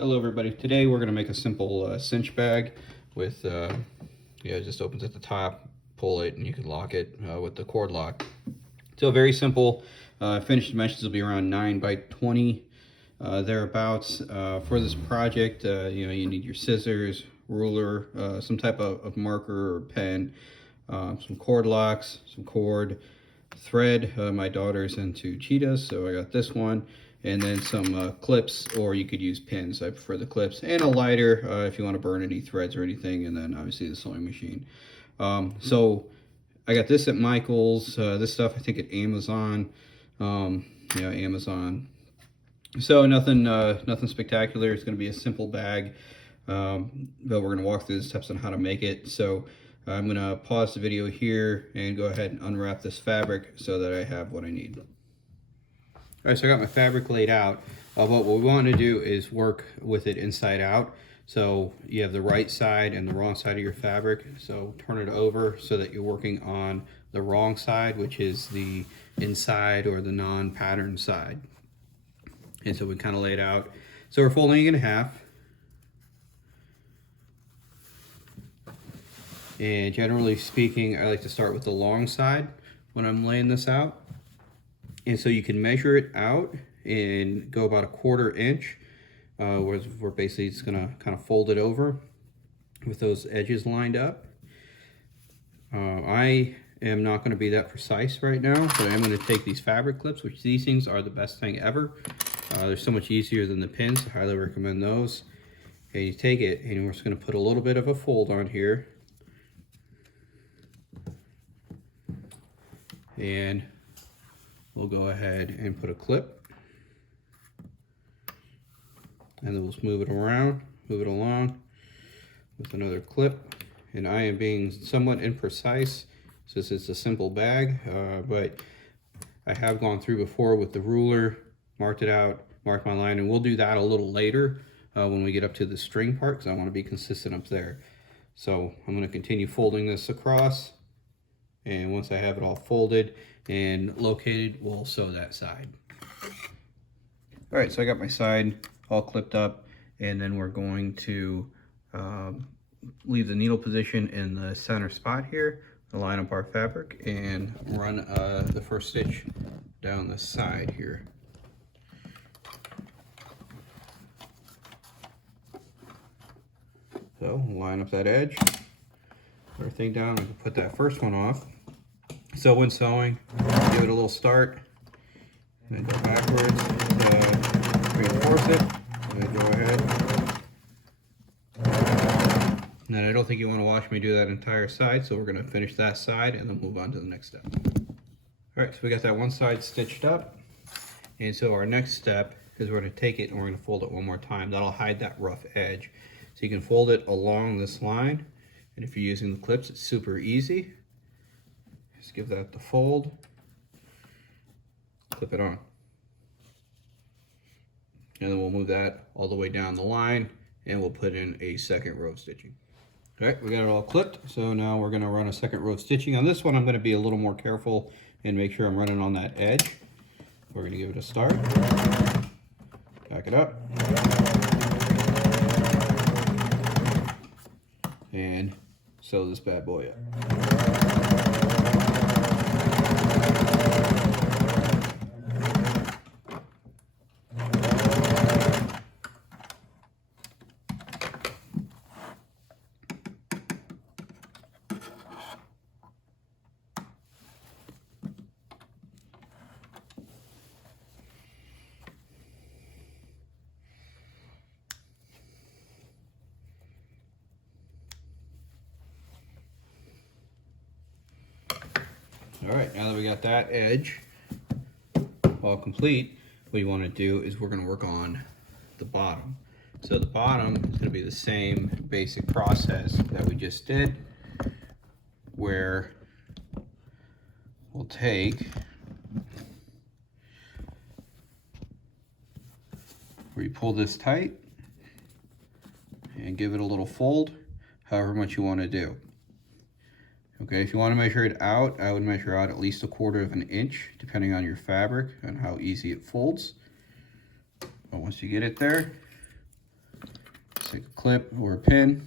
Hello everybody. Today we're going to make a simple cinch bag with, it just opens at the top, pull it, and you can lock it with the cord lock. So very simple. Finished dimensions will be around 9 by 20, thereabouts. For this project, you need your scissors, ruler, some type of marker or pen, some cord locks, some cord, thread. My daughter's into cheetahs, so I got this one. And then some clips, or you could use pins. I prefer the clips. And a lighter if you want to burn any threads or anything. And then obviously the sewing machine. So I got this at Michael's. This stuff I think at Amazon. Amazon. So nothing spectacular. It's going to be a simple bag. But we're going to walk through the steps on how to make it. So I'm going to pause the video here and go ahead and unwrap this fabric so that I have what I need. All right, so I got my fabric laid out, but what we want to do is work with it inside out. So you have the right side and the wrong side of your fabric. So turn it over so that you're working on the wrong side, which is the inside or the non-pattern side. And so we kind of lay it out. So we're folding it in half. And generally speaking, I like to start with the long side when I'm laying this out. And so you can measure it out and go about 1/4 inch, where basically it's gonna kind of fold it over with those edges lined up. I am not gonna be that precise right now, but I'm gonna take these fabric clips, which these things are the best thing ever. They're so much easier than the pins. I highly recommend those. And you take it and we're just gonna put a little bit of a fold on here. And we'll go ahead and put a clip, and then we'll move it around, move it along with another clip. And I am being somewhat imprecise since it's a simple bag, but I have gone through before with the ruler, marked it out, marked my line, and we'll do that a little later when we get up to the string part, because I want to be consistent up there. So I'm going to continue folding this across, and once I have it all folded and located, we'll sew that side. All right, so I got my side all clipped up, and then we're going to leave the needle position in the center spot here, line up our fabric, and run the first stitch down the side here. So line up that edge, put our thing down, and put that first one off. So when sewing, give it a little start, and then go backwards to reinforce it, and then go ahead. And then I don't think you want to watch me do that entire side, so we're going to finish that side and then move on to the next step. All right, so we got that one side stitched up, and so our next step is we're going to take it and we're going to fold it one more time. That'll hide that rough edge. So you can fold it along this line, and if you're using the clips, it's super easy. Just give that the fold, clip it on. And then we'll move that all the way down the line, and we'll put in a second row of stitching. All right, we got it all clipped. So now we're gonna run a second row of stitching. On this one, I'm gonna be a little more careful and make sure I'm running on that edge. We're gonna give it a start. Back it up. And sew this bad boy up. All right, now that we got that edge all complete, what you want to do is we're going to work on the bottom. So the bottom is going to be the same basic process that we just did, where we'll take, where you pull this tight and give it a little fold, however much you want to do. Okay, if you want to measure it out, I would measure out at least 1/4 inch, depending on your fabric and how easy it folds. But once you get it there, clip or a pin,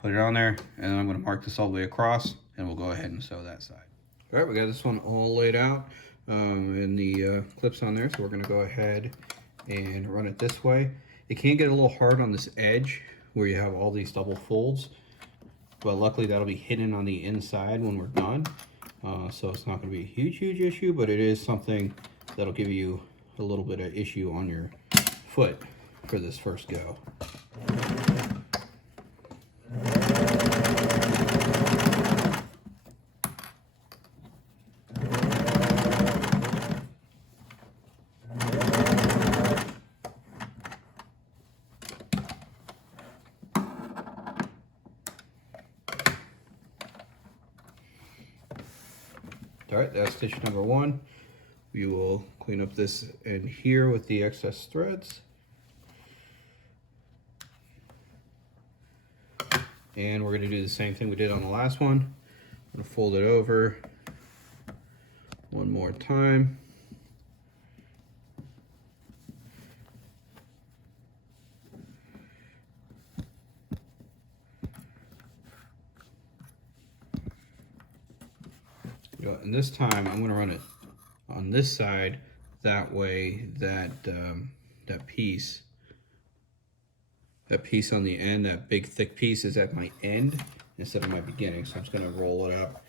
put it on there, and then I'm going to mark this all the way across, and we'll go ahead and sew that side. All right, we got this one all laid out, and the clips on there, so we're going to go ahead and run it this way. It can get a little hard on this edge where you have all these double folds, but luckily that'll be hidden on the inside when we're done. So it's not going to be a huge issue, but it is something that'll give you a little bit of issue on your foot for this first go. All right, that's stitch number 1. We will clean up this end here with the excess threads. And we're going to do the same thing we did on the last one. I'm going to fold it over one more time. And this time I'm going to run it on this side, that way that that piece on the end, that big thick piece, is at my end instead of my beginning. So I'm just going to roll it up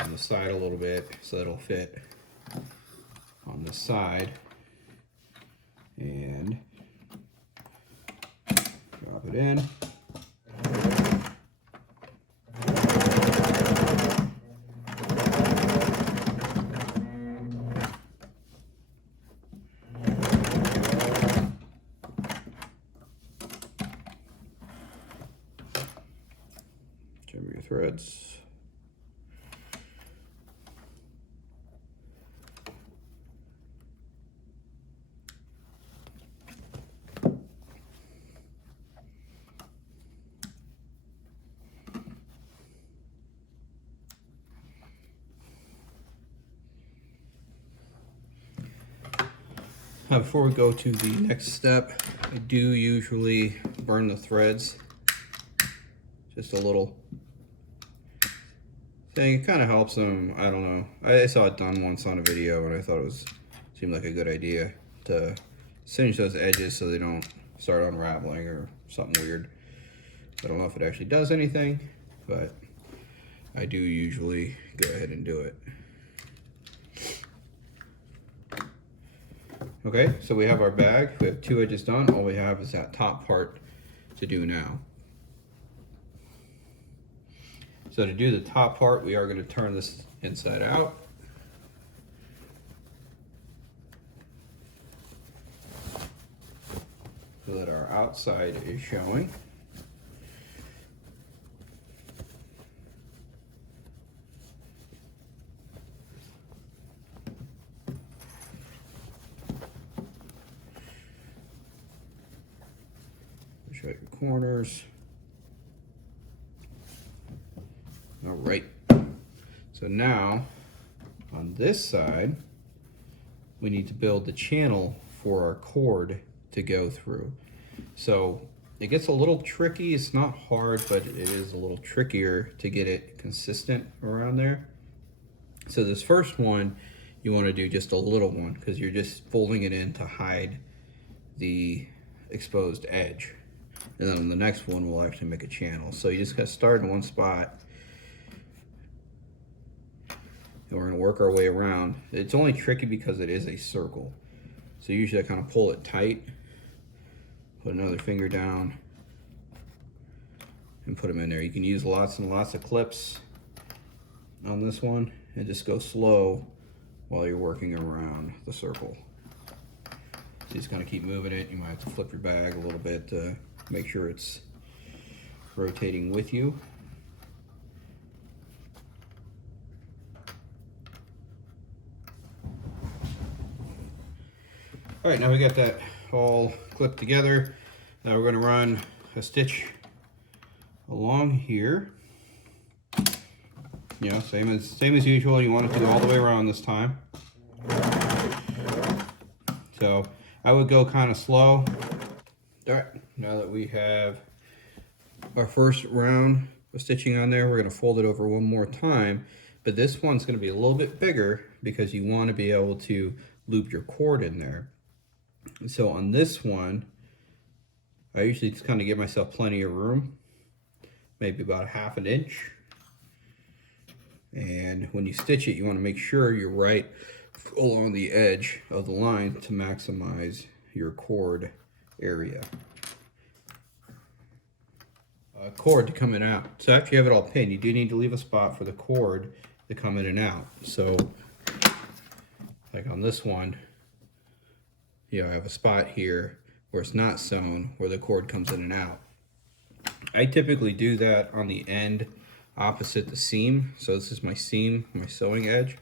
on the side a little bit so it'll fit on the side, and drop it in. Trim your threads. Before we go to the next step, I do usually burn the threads. Just a little thing. It kind of helps them. I don't know. I saw it done once on a video, and I thought it seemed like a good idea to cinch those edges so they don't start unraveling or something weird. I don't know if it actually does anything, but I do usually go ahead and do it. Okay, so we have our bag. We have 2 edges done. All we have is that top part to do now. So to do the top part, we are going to turn this inside out. So that our outside is showing. Show your corners. All right. So now on this side, we need to build the channel for our cord to go through. So it gets a little tricky. It's not hard, but it is a little trickier to get it consistent around there. So this first one, you want to do just a little one because you're just folding it in to hide the exposed edge. And then the next one will actually make a channel. So you just got to start in one spot. And we're going to work our way around. It's only tricky because it is a circle. So usually I kind of pull it tight, put another finger down, and put them in there. You can use lots and lots of clips on this one and just go slow while you're working around the circle. So you just kind of keep moving it. You might have to flip your bag a little bit to make sure it's rotating with you. All right, now we got that all clipped together. Now we're going to run a stitch along here. You know, same as usual. You want it to go all the way around this time. So I would go kind of slow. All right, now that we have our first round of stitching on there, we're going to fold it over one more time, but this one's going to be a little bit bigger because you want to be able to loop your cord in there. So on this one, I usually just kind of give myself plenty of room, maybe about 1/2 inch. And when you stitch it, you want to make sure you're right along the edge of the line to maximize your cord area. Cord to come in and out. So after you have it all pinned, you do need to leave a spot for the cord to come in and out. So like on this one, I have a spot here where it's not sewn, where the cord comes in and out. I typically do that on the end opposite the seam. So this is my seam, my sewing edge.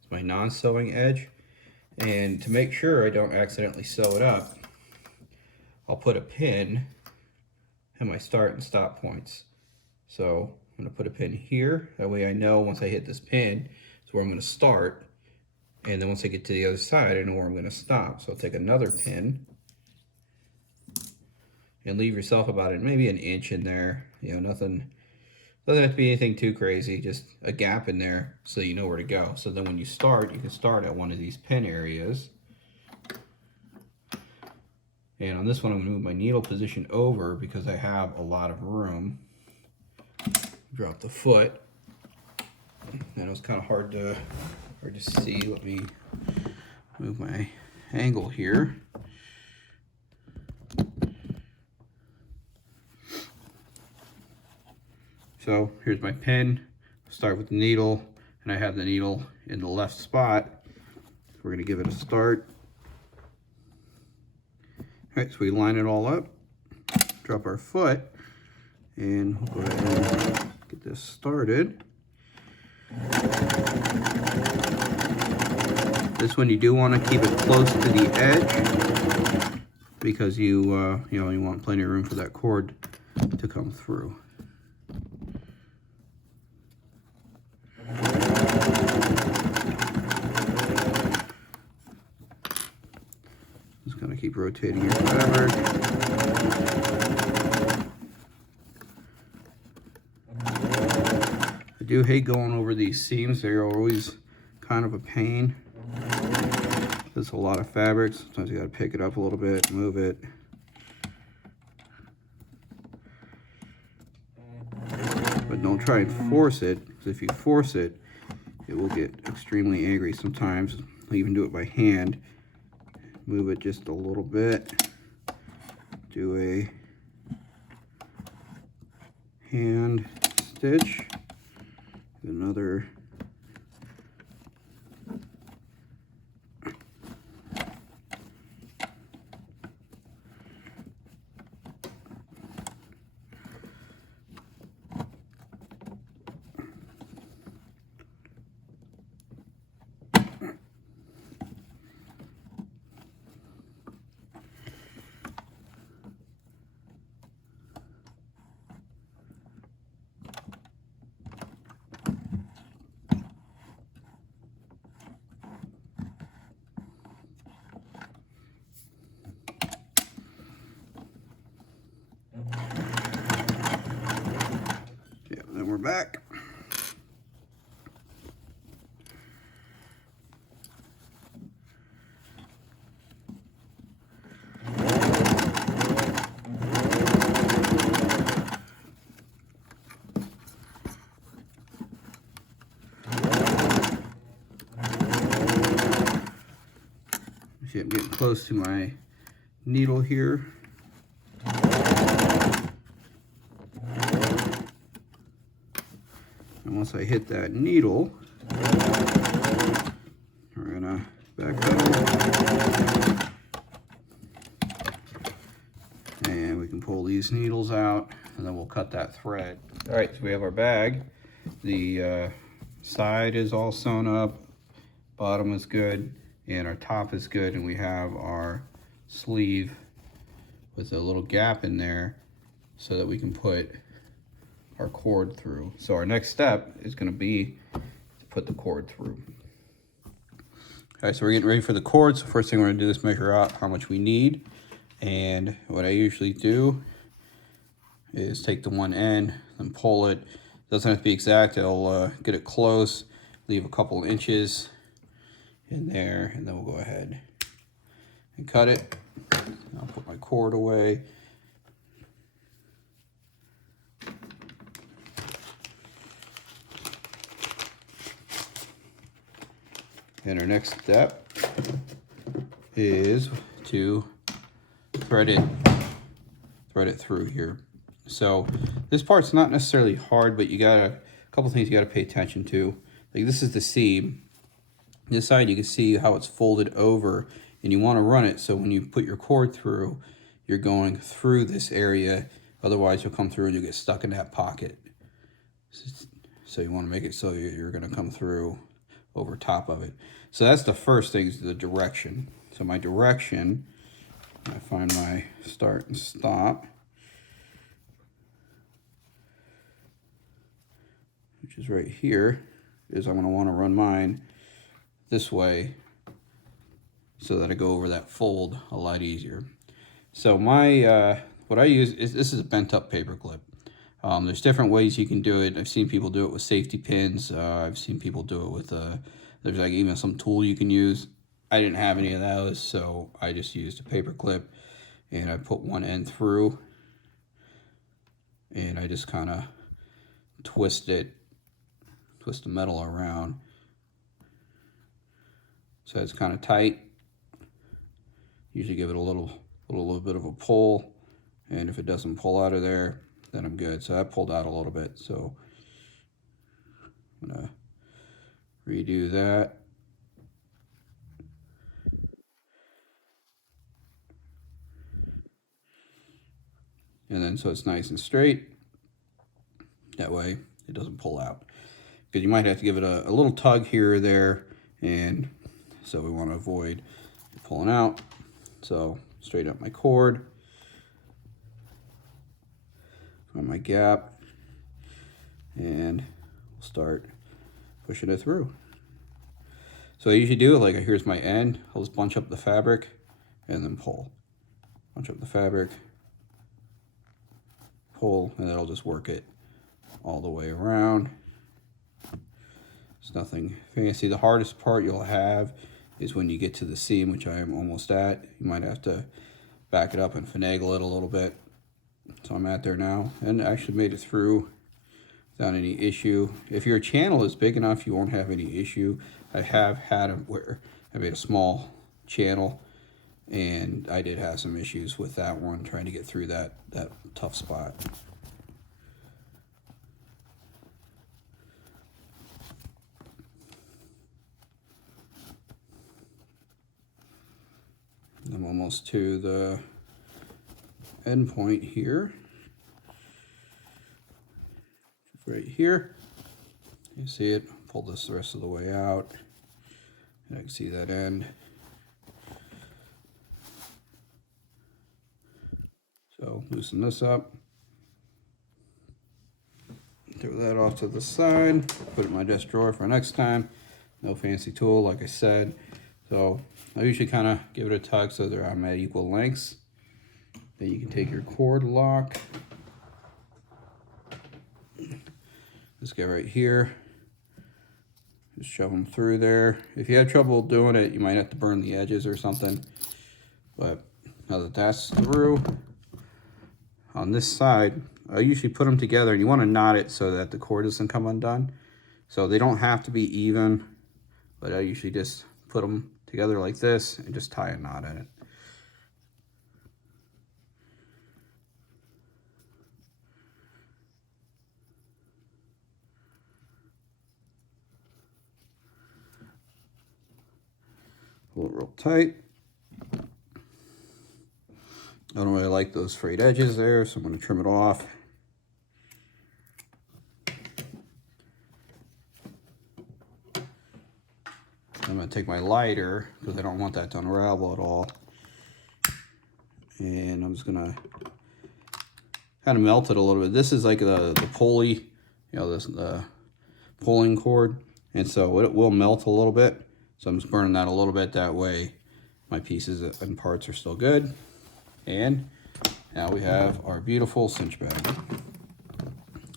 It's my non-sewing edge. And to make sure I don't accidentally sew it up, I'll put a pin at my start and stop points. So I'm going to put a pin here. That way I know once I hit this pin, it's where I'm going to start. And then once I get to the other side, I know where I'm going to stop. So I'll take another pin and leave yourself about maybe 1 inch in there. Nothing, doesn't have to be anything too crazy, just a gap in there so you know where to go. So then when you start, you can start at one of these pin areas. And on this one, I'm going to move my needle position over because I have a lot of room. Drop the foot. And it was kind of hard to see. Let me move my angle here. So here's my pin. Start with the needle, and I have the needle in the left spot. We're going to give it a start. All right, so we line it all up, drop our foot, and we'll go ahead and get this started. This one you do want to keep it close to the edge because you want plenty of room for that cord to come through. Just gonna keep rotating your fabric. I do hate going over these seams. They're always kind of a pain. There's a lot of fabric. Sometimes you gotta pick it up a little bit, move it. But don't try and force it, because if you force it, it will get extremely angry sometimes. I'll even do it by hand. Move it just a little bit. Do a hand stitch. Another we're back. See, I'm getting close to my needle here. And once I hit that needle, we're gonna back pedal. And we can pull these needles out, and then we'll cut that thread. All right, so we have our bag. The side is all sewn up, bottom is good, and our top is good, and we have our sleeve with a little gap in there so that we can put our cord through. So our next step is going to be to put the cord through. All right, so we're getting ready for the cord. So first thing we're going to do is measure out how much we need. And what I usually do is take the one end and pull it. Doesn't have to be exact. I'll get it close, leave a couple inches in there, and then we'll go ahead and cut it. I'll put my cord away. And our next step is to thread it through here. So this part's not necessarily hard, but you got a couple things you got to pay attention to. Like this is the seam. This side you can see how it's folded over, and you want to run it so when you put your cord through, you're going through this area. Otherwise you'll come through and you'll get stuck in that pocket. So you want to make it so you're going to come through over top of it. So that's the first thing, is the direction. So my direction, I find my start and stop, which is right here, is I'm going to want to run mine this way so that I go over that fold a lot easier. So my what I use is, this is a bent up paper clip. There's different ways you can do it. I've seen people do it with safety pins. I've seen people do it with there's like even some tool you can use. I didn't have any of those, so I just used a paper clip, and I put one end through, and I just kind of twist the metal around so it's kind of tight. Usually give it a little bit of a pull, and if it doesn't pull out of there, then I'm good. So I pulled out a little bit, so I'm gonna redo that. And then so it's nice and straight. That way it doesn't pull out. Because you might have to give it a little tug here or there, and so we want to avoid pulling out. So straighten up my cord, find my gap, and we'll start pushing it through. So I usually do it like, here's my end. I'll just bunch up the fabric and then pull. Bunch up the fabric, pull, and then I'll just work it all the way around. It's nothing fancy. The hardest part you'll have is when you get to the seam, which I am almost at. You might have to back it up and finagle it a little bit. So I'm at there now, and I actually made it through without any issue. If your channel is big enough, you won't have any issue. I have had it where I made a small channel, and I did have some issues with that one, trying to get through that tough spot. I'm almost to the end point here. Right here. You see it? Pull this the rest of the way out. And I can see that end. So loosen this up. Throw that off to the side. Put it in my desk drawer for next time. No fancy tool, like I said. So I usually kind of give it a tug so they're at equal lengths. Then you can take your cord lock. This guy right here. Just shove them through there. If you have trouble doing it, you might have to burn the edges or something. But now that that's through, on this side, I usually put them together, and you want to knot it so that the cord doesn't come undone. So they don't have to be even, but I usually just put them together like this and just tie a knot in it. Pull it real tight. I don't really like those frayed edges there, so I'm going to trim it off. I'm going to take my lighter, because I don't want that to unravel at all. And I'm just going to kind of melt it a little bit. This is like the pulley, you know, the pulling cord. And so it will melt a little bit. So I'm just burning that a little bit, that way my pieces and parts are still good. And now we have our beautiful cinch bag.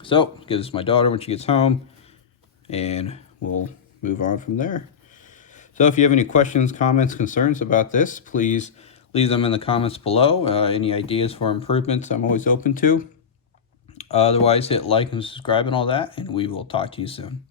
So, give this to my daughter when she gets home, and we'll move on from there. So if you have any questions, comments, concerns about this, please leave them in the comments below. Any ideas for improvements, I'm always open to. Otherwise, hit like and subscribe and all that, and we will talk to you soon.